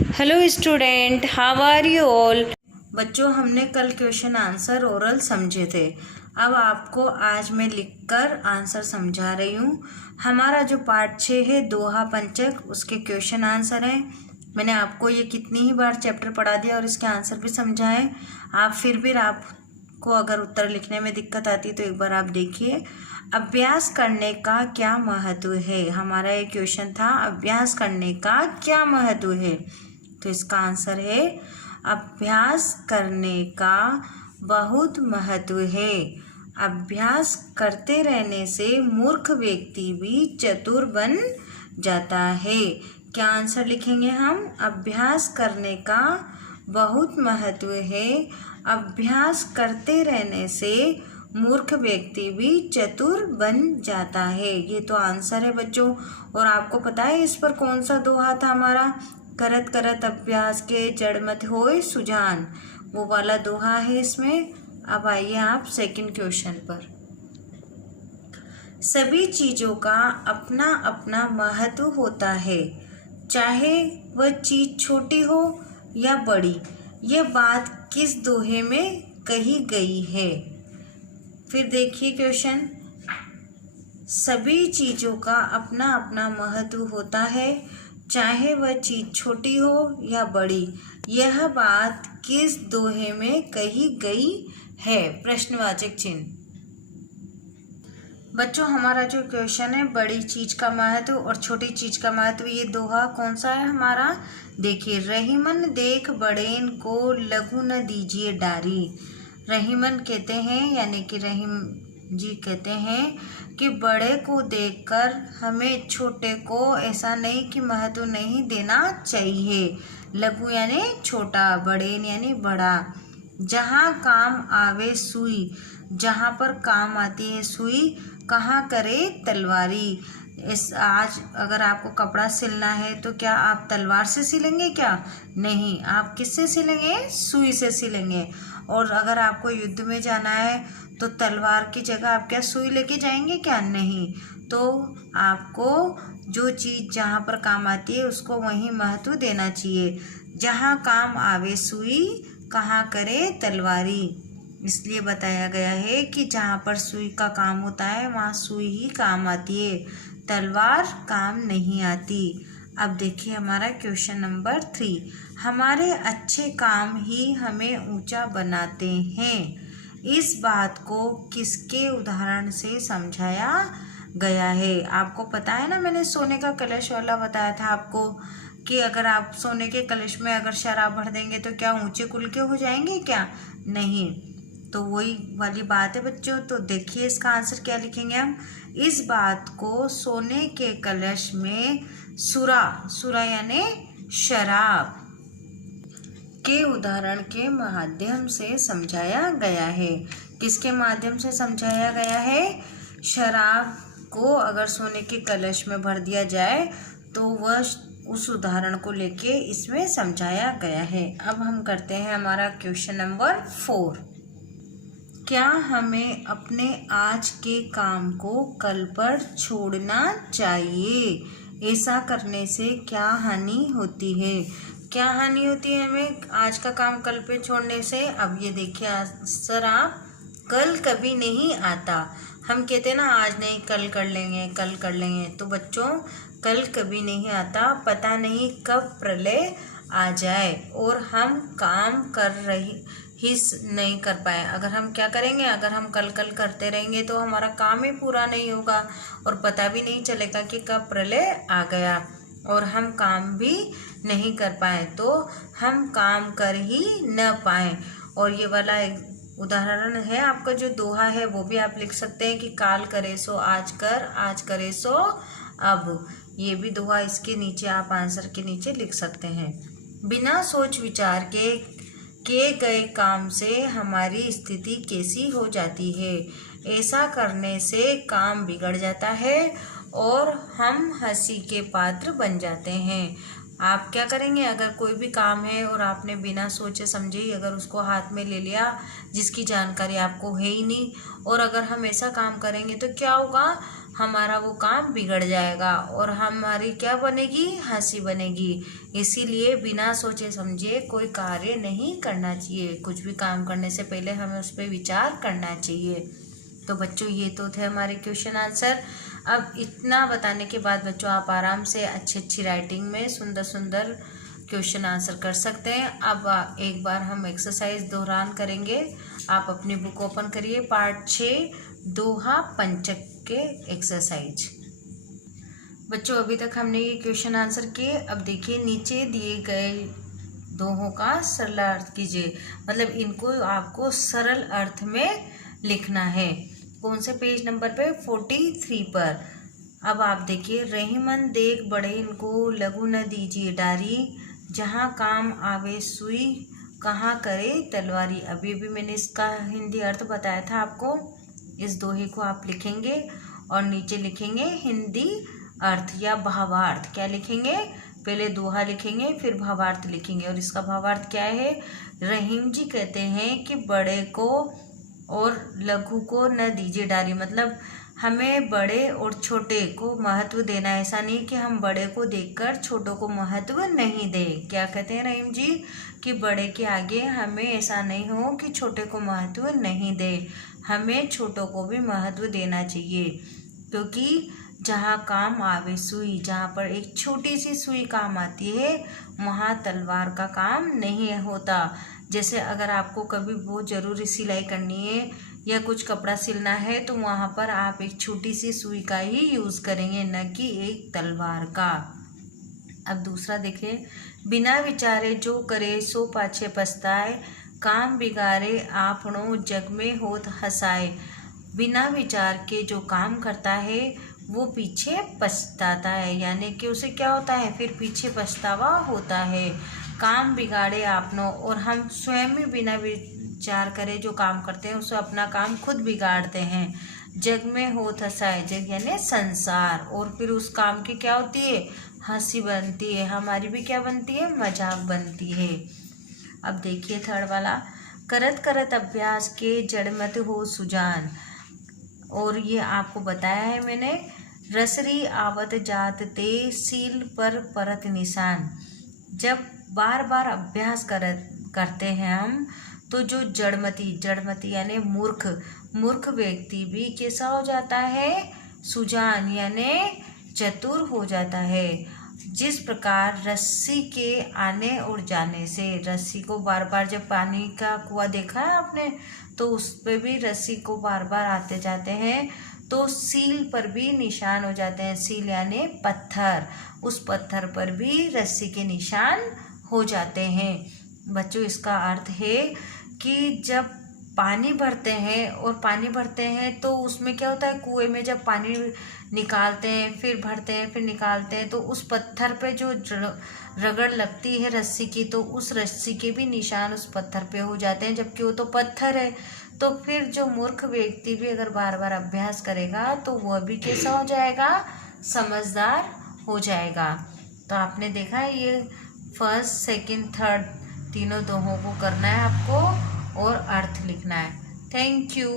Hello student, how are you all. बच्चों, हमने कल क्वेश्चन आंसर ओरल समझे थे। अब आपको आज मैं लिखकर आंसर समझा रही हूँ। हमारा जो पार्ट 6 है दोहा पंचक, उसके क्वेश्चन आंसर हैं। मैंने आपको ये कितनी ही बार चैप्टर पढ़ा दिया और इसके आंसर भी समझाए। आप फिर भी आपको अगर उत्तर लिखने में दिक्कत आती है तो एक बार आप देखिए। अभ्यास करने का क्या महत्व है, हमारा ये क्वेश्चन था। अभ्यास करने का क्या महत्व है, तो इसका आंसर है अभ्यास करने का बहुत महत्व है। अभ्यास करते रहने से मूर्ख व्यक्ति भी चतुर बन जाता है। क्या आंसर लिखेंगे हम? अभ्यास करने का बहुत महत्व है। अभ्यास करते रहने से मूर्ख व्यक्ति भी चतुर बन जाता है। ये तो आंसर है बच्चों। और आपको पता है इस पर कौन सा दोहा था हमारा? करत करत अभ्यास के जड़ मत होए सुजान, वो वाला दोहा है इसमें। अब आइए आप सेकंड क्वेश्चन पर। सभी चीज़ों का अपना अपना महत्व होता है, चाहे वह चीज़ छोटी हो या बड़ी। यह बात किस दोहे में कही गई है? फिर देखिए क्वेश्चन। सभी चीज़ों का अपना अपना महत्व होता है, चाहे वह चीज़ छोटी हो या बड़ी। यह बात किस दोहे में कही गई है? प्रश्नवाचक चिन्ह। बच्चों, हमारा जो क्वेश्चन है बड़ी चीज़ का महत्व और छोटी चीज़ का महत्व, ये दोहा कौन सा है हमारा? देखिए, रहीमन देख बड़ेन को लघु न दीजिए डारी। रहीमन कहते हैं, यानी कि रहीम जी कहते हैं कि बड़े को देखकर हमें छोटे को ऐसा नहीं कि महत्व नहीं देना चाहिए। लघु यानी छोटा, बड़ेन यानी बड़ा। जहाँ काम आवे सुई, जहाँ पर काम आती है सुई, कहाँ करे तलवारी। इस आज अगर आपको कपड़ा सिलना है तो क्या आप तलवार से सिलेंगे? क्या नहीं, आप किससे सिलेंगे? सुई से सिलेंगे। और अगर आपको युद्ध में जाना है तो तलवार की जगह आप क्या सुई लेके जाएंगे? क्या नहीं। तो आपको जो चीज़ जहाँ पर काम आती है उसको वहीं महत्व देना चाहिए। जहाँ काम आवे सुई, कहाँ करे तलवारी। इसलिए बताया गया है कि जहाँ पर सुई का काम होता है वहाँ सुई ही काम आती है, तलवार काम नहीं आती। अब देखिए हमारा क्वेश्चन नंबर 3। हमारे अच्छे काम ही हमें ऊंचा बनाते हैं। इस बात को किसके उदाहरण से समझाया गया है? आपको पता है ना, मैंने सोने का कलश वाला बताया था आपको कि अगर आप सोने के कलश में अगर शराब भर देंगे तो क्या ऊंचे कुल के हो जाएंगे? क्या नहीं। तो वही वाली बात है बच्चों। तो देखिए इसका आंसर क्या लिखेंगे हम? इस बात को सोने के कलश में सुरा, सुरा यानी शराब, के उदाहरण के माध्यम से समझाया गया है। किसके माध्यम से समझाया गया है? शराब को अगर सोने के कलश में भर दिया जाए तो वह उस उदाहरण को लेके इसमें समझाया गया है। अब हम करते हैं हमारा क्वेश्चन नंबर 4। क्या हमें अपने आज के काम को कल पर छोड़ना चाहिए? ऐसा करने से क्या हानि होती है? क्या हानि होती है हमें आज का काम कल पे छोड़ने से? अब ये देखिए आंसर आप, कल कभी नहीं आता। हम कहते हैं ना आज नहीं कल कर लेंगे, कल कर लेंगे। तो बच्चों कल कभी नहीं आता, पता नहीं कब प्रलय आ जाए और हम काम कर ही नहीं कर पाए। अगर हम क्या करेंगे, अगर हम कल कल करते रहेंगे तो हमारा काम ही पूरा नहीं होगा और पता भी नहीं चलेगा कि कब प्रलय आ गया और हम काम भी नहीं कर पाए, तो हम काम कर ही न पाए। और ये वाला उदाहरण है आपका जो दोहा है वो भी आप लिख सकते हैं कि काल करे सो आज कर, आज करे सो अब। ये भी दोहा इसके नीचे आप आंसर के नीचे लिख सकते हैं। बिना सोच विचार के किए गए काम से हमारी स्थिति कैसी हो जाती है? ऐसा करने से काम बिगड़ जाता है और हम हंसी के पात्र बन जाते हैं। आप क्या करेंगे, अगर कोई भी काम है और आपने बिना सोचे समझे ही अगर उसको हाथ में ले लिया जिसकी जानकारी आपको है ही नहीं, और अगर हम ऐसा काम करेंगे तो क्या होगा? हमारा वो काम बिगड़ जाएगा और हमारी क्या बनेगी, हंसी बनेगी। इसीलिए बिना सोचे समझे कोई कार्य नहीं करना चाहिए। कुछ भी काम करने से पहले हमें उस पर विचार करना चाहिए। तो बच्चों ये तो थे हमारे क्वेश्चन आंसर। अब इतना बताने के बाद बच्चों आप आराम से अच्छी राइटिंग में सुंदर सुंदर क्वेश्चन आंसर कर सकते हैं। अब एक बार हम एक्सरसाइज दोहरान करेंगे। आप अपनी बुक ओपन करिए, पार्ट 6 दोहा पंचक के एक्सरसाइज। बच्चों अभी तक हमने ये क्वेश्चन आंसर किए। अब देखिए नीचे दिए गए दोहों का सरल अर्थ कीजिए, मतलब इनको आपको सरल अर्थ में लिखना है। कौन से पेज नंबर पे, 43 पर। अब आप देखिए, रहीमन देख बड़े इनको लघु न दीजिए डारी, जहाँ काम आवे सुई कहाँ करे तलवारी। अभी भी मैंने इसका हिंदी अर्थ बताया था आपको। इस दोहे को आप लिखेंगे और नीचे लिखेंगे हिंदी अर्थ या भावार्थ। क्या लिखेंगे, पहले दोहा लिखेंगे फिर भावार्थ लिखेंगे। और इसका भावार्थ क्या है, रहीम जी कहते हैं कि बड़े को और लघु को न दीजिए डारी, मतलब हमें बड़े और छोटे को महत्व देना है। ऐसा नहीं कि हम बड़े को देखकर छोटों को महत्व नहीं दें। क्या कहते हैं रहीम जी कि बड़े के आगे हमें ऐसा नहीं हो कि छोटे को महत्व नहीं दे, हमें छोटों को भी महत्व देना चाहिए। क्योंकि जहाँ काम आवे सुई, जहाँ पर एक छोटी सी सुई काम आती है वहाँ तलवार का काम नहीं होता। जैसे अगर आपको कभी बहुत ज़रूरी सिलाई करनी है या कुछ कपड़ा सिलना है तो वहाँ पर आप एक छोटी सी सुई का ही यूज़ करेंगे, न कि एक तलवार का। अब दूसरा देखें, बिना विचारे जो करे सो पाछे पछताए, काम बिगाड़े आपनो जग में होत हंसाए। बिना विचार के जो काम करता है वो पीछे पछताता है, यानी कि उसे क्या होता है, फिर पीछे पछतावा होता है। काम बिगाड़े आपनो, और हम स्वयं ही बिना विचार करे जो काम करते हैं उसे अपना काम खुद बिगाड़ते हैं। जग में होत हंसाए, जग यानी संसार, और फिर उस काम की क्या होती है, हंसी बनती है, हमारी भी क्या बनती है, मजाक बनती है। अब देखिए थर्ड वाला, करत करत अभ्यास के जड़ मत हो सुजान। और ये आपको बताया है मैंने, रसरी आवत जात ते सील पर परत निशान। जब बार बार अभ्यास करते हैं हम तो जो जड़मती यानी मूर्ख व्यक्ति भी कैसा हो जाता है, सुजान यानी चतुर हो जाता है। जिस प्रकार रस्सी के आने और जाने से, रस्सी को बार बार, जब पानी का कुआं देखा है आपने तो उस पर भी रस्सी को बार बार आते जाते हैं तो सील पर भी निशान हो जाते हैं। सील यानी पत्थर, उस पत्थर पर भी रस्सी के निशान हो जाते हैं। बच्चों इसका अर्थ है कि जब पानी भरते हैं तो उसमें क्या होता है, कुएं में जब पानी निकालते हैं फिर भरते हैं फिर निकालते हैं तो उस पत्थर पे जो रगड़ लगती है रस्सी की, तो उस रस्सी के भी निशान उस पत्थर पे हो जाते हैं, जबकि वो तो पत्थर है। तो फिर जो मूर्ख व्यक्ति भी अगर बार बार अभ्यास करेगा तो वह भी कैसा हो जाएगा, समझदार हो जाएगा। तो आपने देखा है ये फर्स्ट सेकंड थर्ड तीनों दोहों को करना है आपको और अर्थ लिखना है। Thank you.